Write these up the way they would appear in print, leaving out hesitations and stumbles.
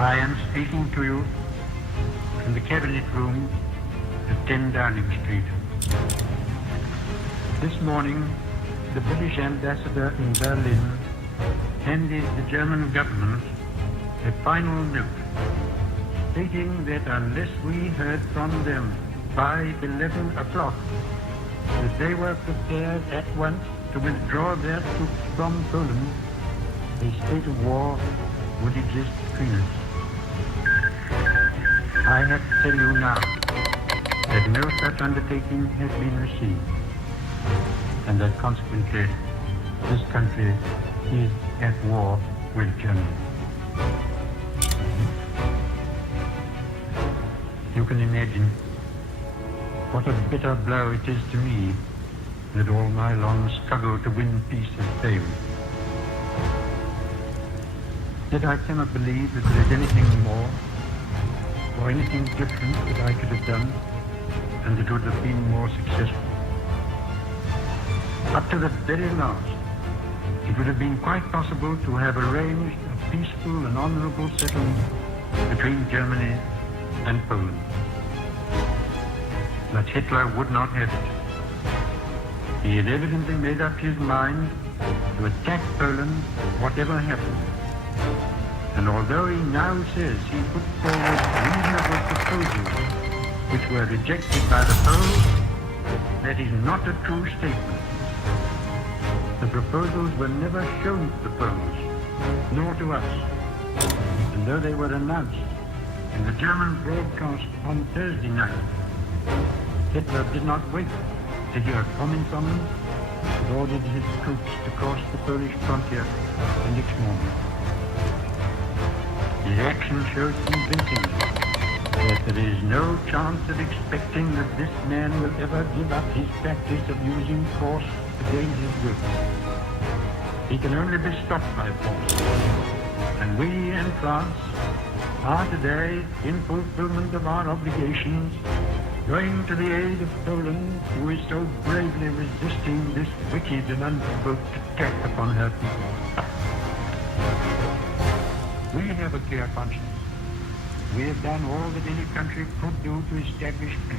I am speaking to you from the cabinet room at 10 Downing Street. This morning, the British ambassador in Berlin handed the German government a final note stating that unless we heard from them by 11 o'clock, that they were prepared at once to withdraw their troops from Poland, a state of war would exist between us. I have to tell you now that no such undertaking has been received, and that consequently this country is at war with Germany. You can imagine what a bitter blow it is to me that all my long struggle to win peace has failed. Yet I cannot believe that there is anything more or anything different that I could have done and that would have been more successful. Up to the very last, it would have been quite possible to have arranged a peaceful and honorable settlement between Germany and Poland. But Hitler would not have it. He had evidently made up his mind to attack Poland whatever happened. And although he now says he put forward reasonable proposals which were rejected by the Poles, that is not a true statement. The proposals were never shown to the Poles, nor to us. And though they were announced in the German broadcast on Thursday night, Hitler did not wait to hear comments on them, but ordered his troops to cross the Polish frontier the next morning. His action shows convincingly that there is no chance of expecting that this man will ever give up his practice of using force against his will. He can only be stopped by force. And we in France are today, in fulfillment of our obligations, going to the aid of Poland, who is so bravely resisting this wicked and unprovoked attack upon her people. We have a clear conscience. We have done all that any country could do to establish peace.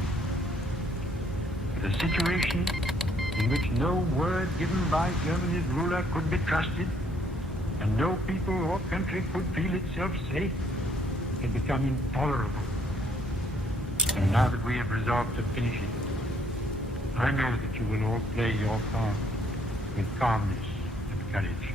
But a situation in which no word given by Germany's ruler could be trusted, and no people or country could feel itself safe, had become intolerable. And now that we have resolved to finish it, I know that you will all play your part with calmness and courage.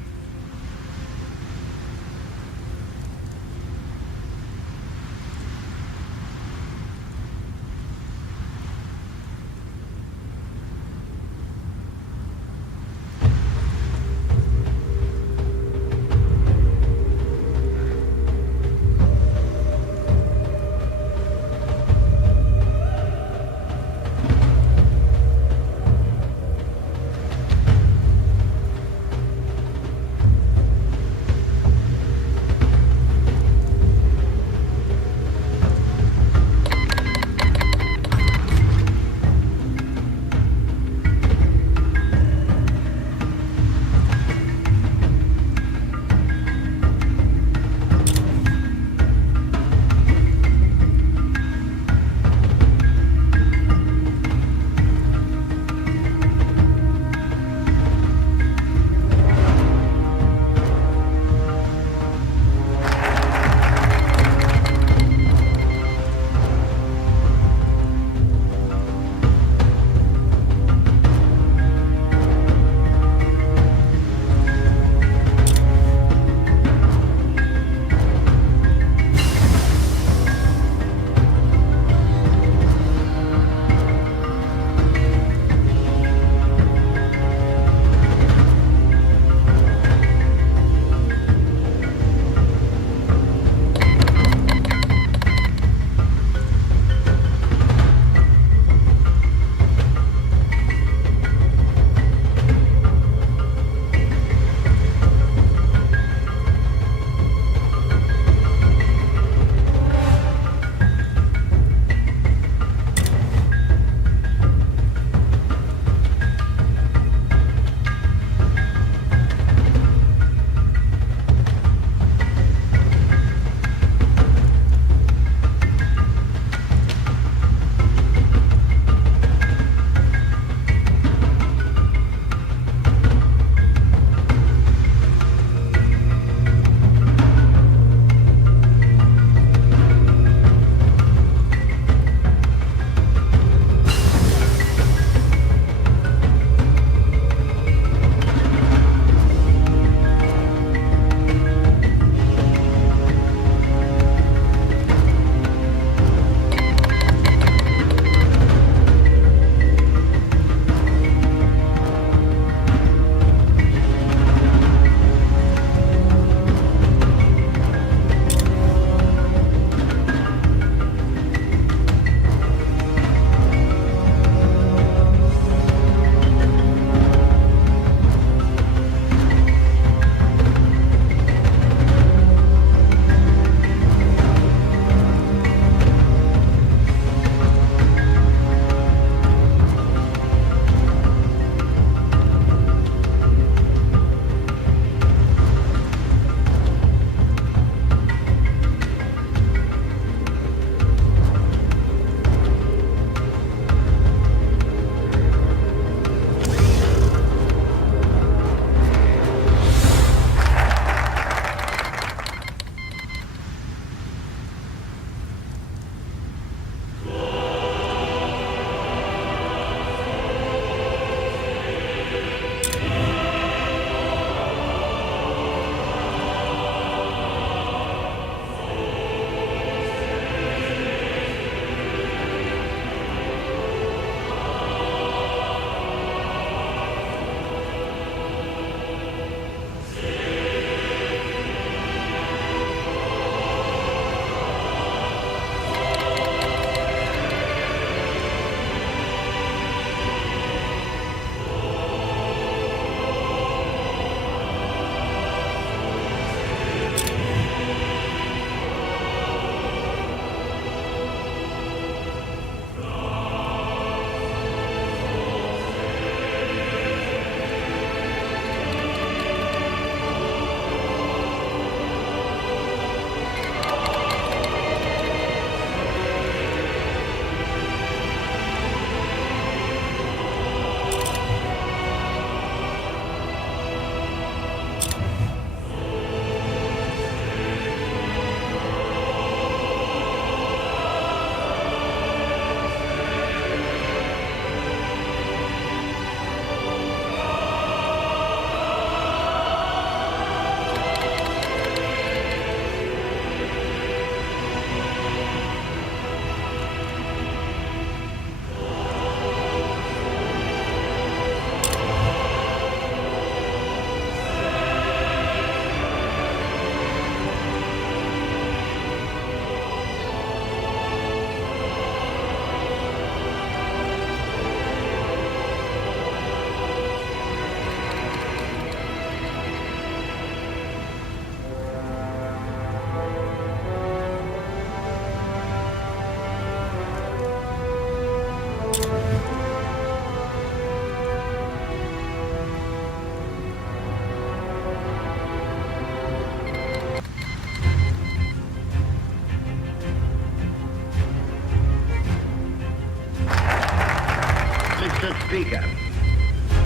Speaker,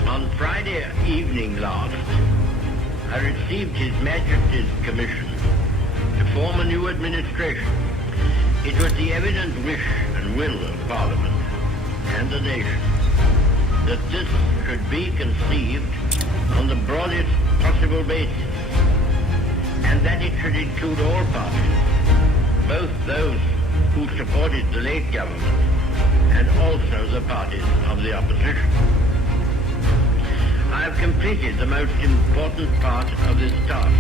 on Friday evening last, I received His Majesty's commission to form a new administration. It was the evident wish and will of Parliament and the nation that this should be conceived on the broadest possible basis, and that it should include all parties, both those who supported the late government and also the parties of the opposition. I have completed the most important part of this task.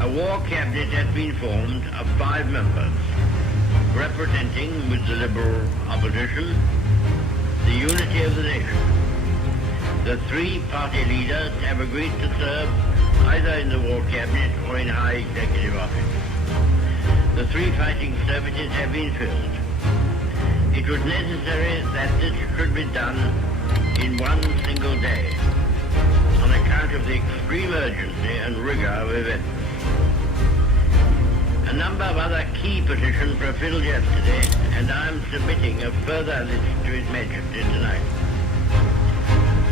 A war cabinet has been formed of 5 members, representing, with the Liberal opposition, the unity of the nation. The 3 party leaders have agreed to serve either in the war cabinet or in high executive office. The 3 fighting services have been filled. It was necessary that this should be done in one single day, on account of the extreme urgency and rigor of events. A number of other key positions were filled yesterday, and I am submitting a further list to His Majesty tonight.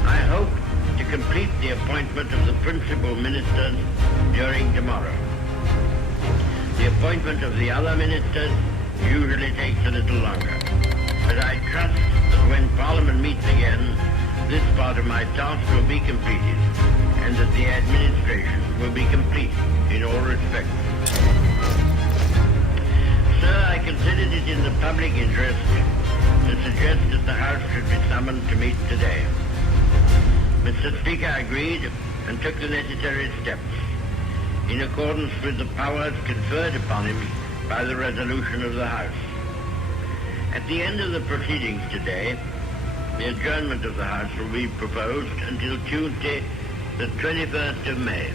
I hope to complete the appointment of the principal ministers during tomorrow. The appointment of the other ministers usually takes a little longer, but I trust that when Parliament meets again, this part of my task will be completed, and that the administration will be complete in all respects. Sir, I considered it in the public interest to suggest that the House should be summoned to meet today. Mr. Speaker agreed and took the necessary steps in accordance with the powers conferred upon him by the resolution of the House. At the end of the proceedings today, the adjournment of the House will be proposed until Tuesday, the 21st of May,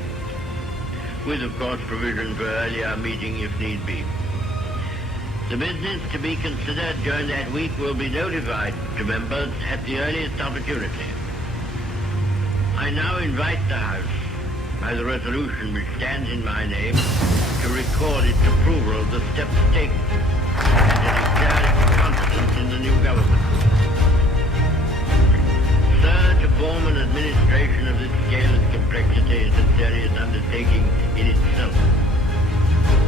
with, of course, provision for earlier meeting if need be. The business to be considered during that week will be notified to members at the earliest opportunity. I now invite the House, by the resolution which stands in my name, to record its approval of the steps taken and to declare its confidence in the new government. Sir, to form an administration of this scale and complexity is a serious undertaking in itself.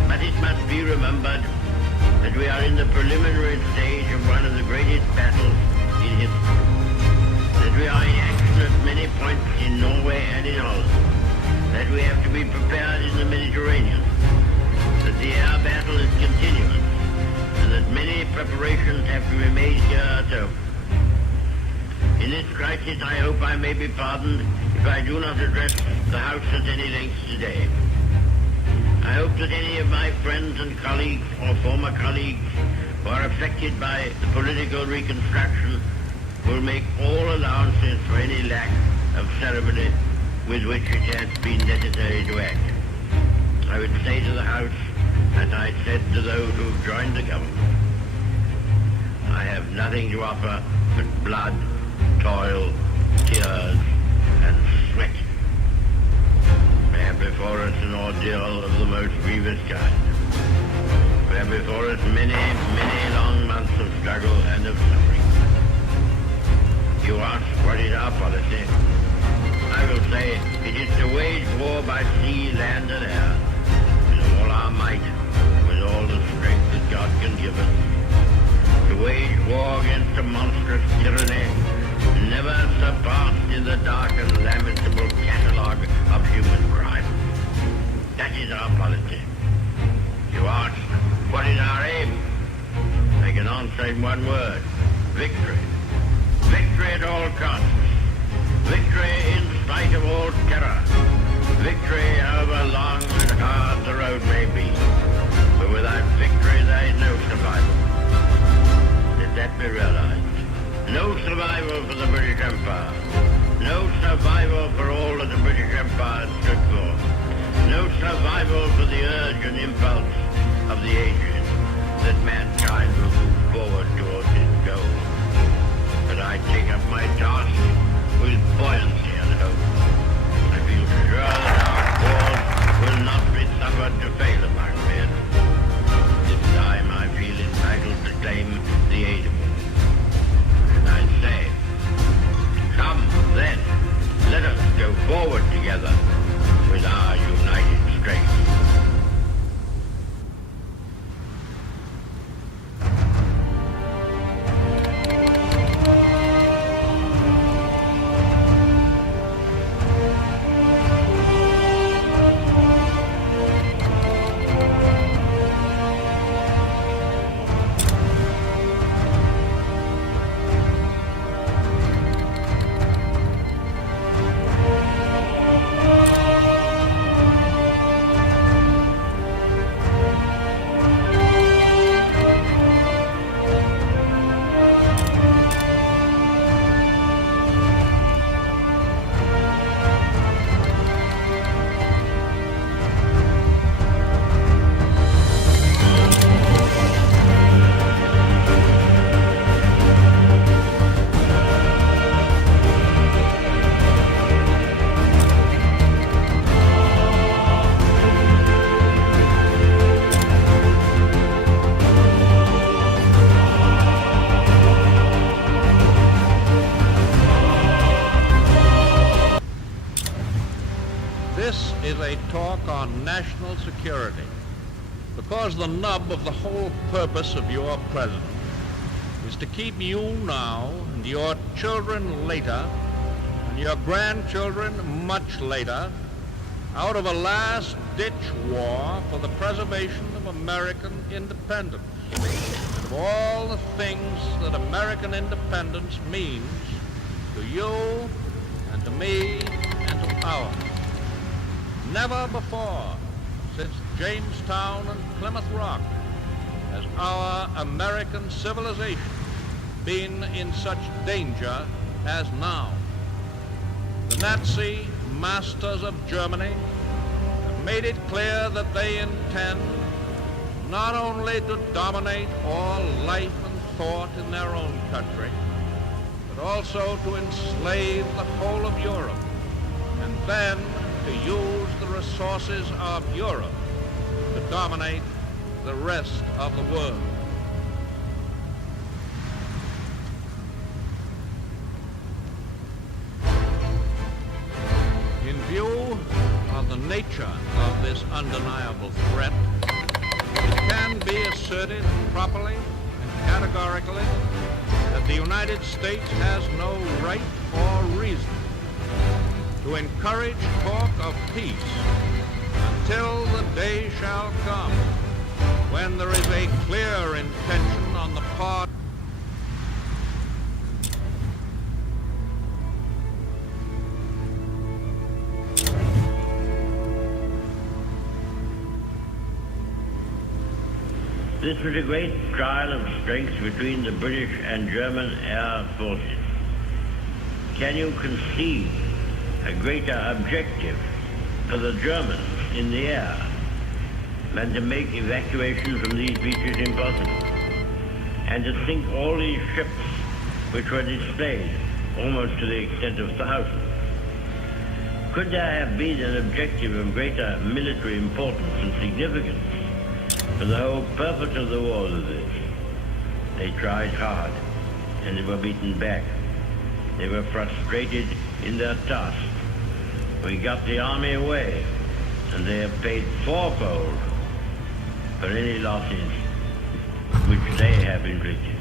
But it must be remembered that we are in the preliminary stage of one of the greatest battles in history, that we are in action at many points in Norway and in Holland, that we have to be prepared in the Mediterranean, that the air battle is continuous, and that many preparations have to be made here at home. In this crisis, I hope I may be pardoned if I do not address the House at any length today. I hope that any of my friends and colleagues or former colleagues who are affected by the political reconstruction will make all allowances for any lack of ceremony with which it has been necessary to act. I would say to the House, as I said to those who have joined the government, I have nothing to offer but blood, toil, tears, and sweat. We have before us an ordeal of the most grievous kind. We have before us many, many long months of struggle and of suffering. You ask what is our policy? I will say it is to wage war by sea, land, and air, with all our might, with all the strength that God can give us. To wage war against a monstrous tyranny never surpassed in the dark and lamentable catalogue of human crime. That is our policy. You ask, what is our aim? I can answer in one word: victory. Victory at all costs. Victory in spite of all terror. Victory however long and hard the road may be. But without victory there is no survival. Let that be realized. No survival for the British Empire. No survival for all that the British Empire stood for. No survival for the urge and impulse of the ages that mankind will move forward towards its goal. But I take up my task with buoyancy and hope. I feel sure that our cause will not be suffered to fail among men. This time I feel entitled to claim the aid of all. And I say, national security. Because the nub of the whole purpose of your president is to keep you now and your children later and your grandchildren much later out of a last-ditch war for the preservation of American independence and of all the things that American independence means to you and to me and to ours. Never before since Jamestown and Plymouth Rock has our American civilization been in such danger as now. The Nazi masters of Germany have made it clear that they intend not only to dominate all life and thought in their own country, but also to enslave the whole of Europe, and then to use the resources of Europe to dominate the rest of the world. In view of the nature of this undeniable threat, it can be asserted properly and categorically that the United States has no right or reason to encourage talk of peace until the day shall come when there is a clear intention on the part This was a great trial of strength between the British and German air forces. Can you conceive a greater objective for the Germans in the air than to make evacuation from these beaches impossible, and to sink all these ships which were displayed almost to the extent of thousands? Could there have been an objective of greater military importance and significance for the whole purpose of the war than this? They tried hard, and they were beaten back. They were frustrated in their task. We got the army away, and they have paid fourfold for any losses which they have inflicted.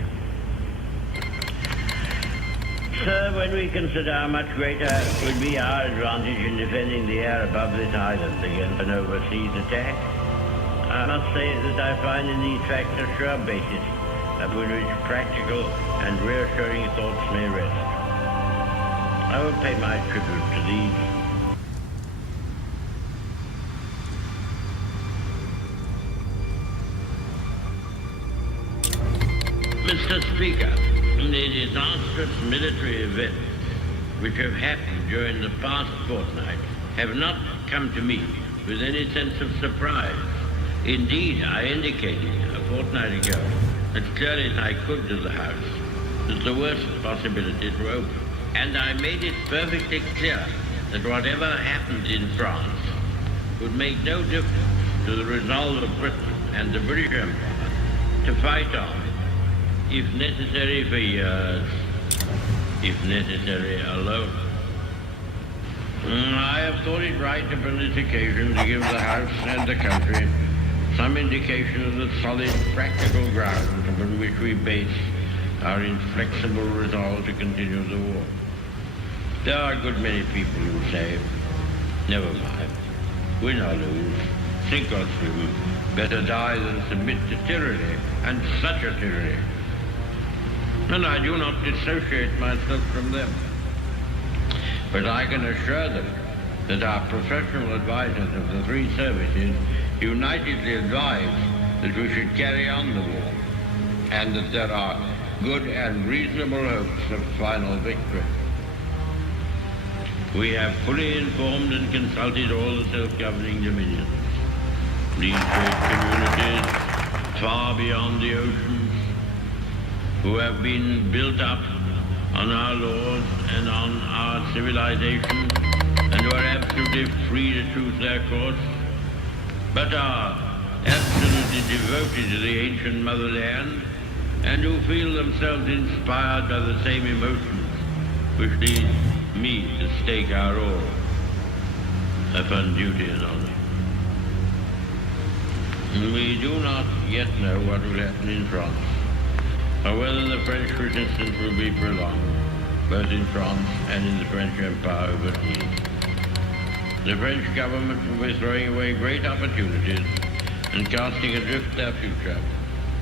Sir, when we consider how much greater would be our advantage in defending the air above this island against an overseas attack, I must say that I find in these facts a sure basis upon which practical and reassuring thoughts may rest. I will pay my tribute to these. Mr. Speaker, the disastrous military events which have happened during the past fortnight have not come to me with any sense of surprise. Indeed, I indicated a fortnight ago, as clearly as I could to the House, that the worst possibilities were open. And I made it perfectly clear that whatever happened in France would make no difference to the resolve of Britain and the British Empire to fight on, if necessary for years, if necessary alone. I have thought it right upon this occasion to give the House and the country some indication of the solid practical ground upon which we base our inflexible resolve to continue the war. There are a good many people who say, never mind, win or lose, sink or swim, better die than submit to tyranny, and such a tyranny. And I do not dissociate myself from them. But I can assure them that our professional advisors of the three services unitedly advise that we should carry on the war, and that there are good and reasonable hopes of final victory. We have fully informed and consulted all the self-governing dominions. These great communities, far beyond the oceans, who have been built up on our laws and on our civilization, and who are absolutely free to choose their course, but are absolutely devoted to the ancient motherland, and who feel themselves inspired by the same emotions which lead me to stake our all upon duty and honor. We do not yet know what will happen in France, or whether the French resistance will be prolonged, both in France and in the French Empire overseas. The French government will be throwing away great opportunities and casting adrift their future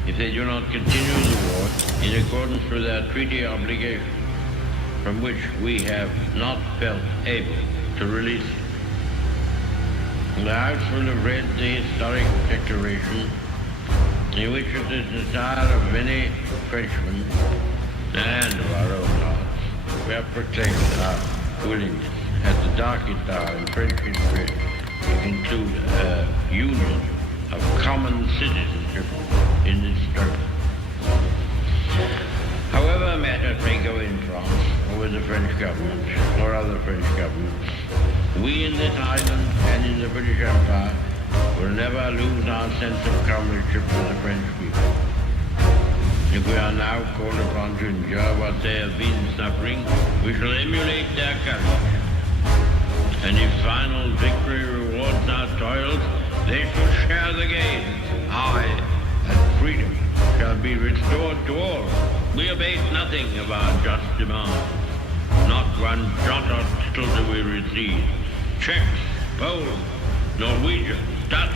if they do not continue the war in accordance with their treaty obligations, from which we have not felt able to release. The House will have read the historic declaration in which it is the desire of many Frenchmen and of our own hearts we have proclaimed our willingness at the darkest hour in French history to conclude a union of common citizenship in this struggle. However matters may go in France or with the French government or other French governments, we in this island and in the British Empire will never lose our sense of comradeship with the French people. If we are now called upon to endure what they have been suffering, we shall emulate their courage. And if final victory rewards our toils, they shall share the gain. Aye, and freedom shall be restored to all. We abate nothing of our just demands. Not one jot or tittle do we recede. Czechs, Poles, Norwegians, Dutch,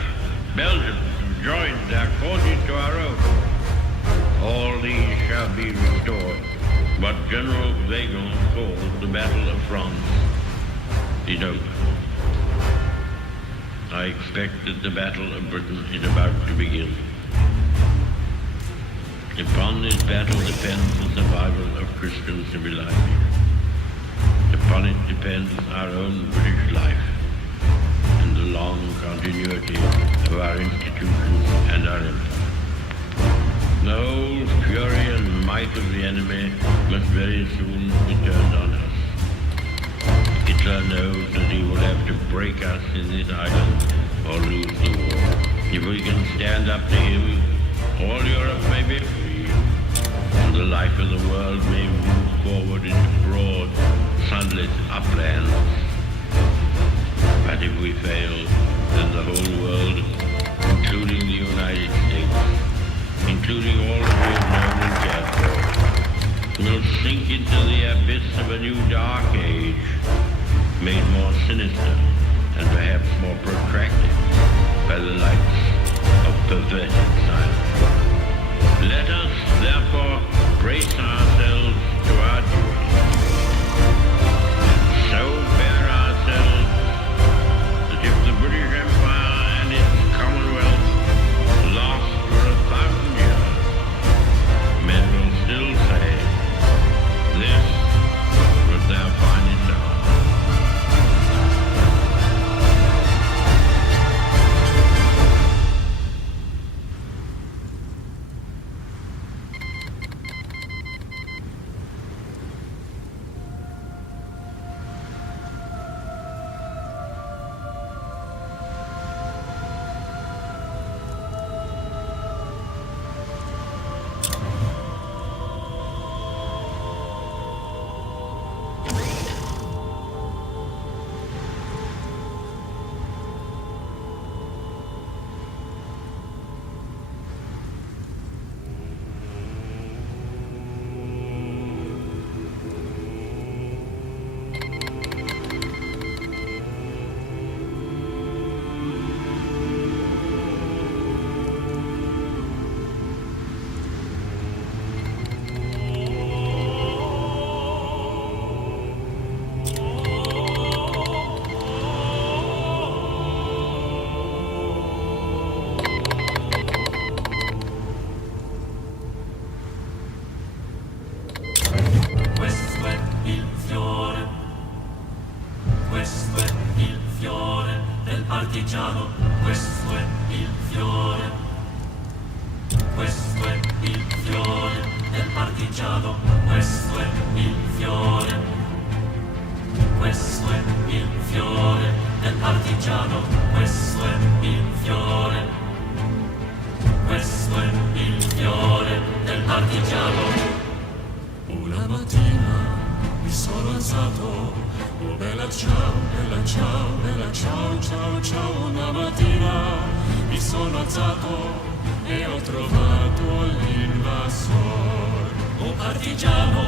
Belgians have joined their causes to our own. All these shall be restored. What General Wargoals calls the Battle of France is over. I expect that the Battle of Britain is about to begin. Upon this battle depends the survival of Christian civilization. Upon it depends our own British life and the long continuity of our institutions and our empire. The whole fury and might of the enemy must very soon be turned on us. Hitler knows that he will have to break us in this island or lose the war. If we can stand up to him, all Europe may be free, and the life of the world may move forward into broad, sunlit uplands. But if we fail, then the whole world, including the United States, including all that we have known and cared for, will sink into the abyss of a new dark age, made more sinister and perhaps more protracted by the lights of perverted science. Let us, therefore, brace ourselves to our duty, and so bear ourselves that if the British Empire and its Commonwealth last for 1,000 years, men will still say, this was their finest hour. partigiano, questo è il fiore. Questo è il fiore del partigiano, questo è il fiore. Questo è il fiore del partigiano, questo è il fiore. Questo è il fiore del partigiano. Una mattina mi sono alzato. Oh bella ciao, bella ciao, bella ciao, ciao, ciao. Una mattina mi sono sono alzato e ho trovato l'invasor. Oh partigiano,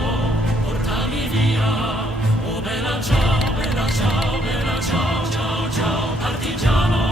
portami via. Oh bella ciao, ciao, ciao, ciao, partigiano.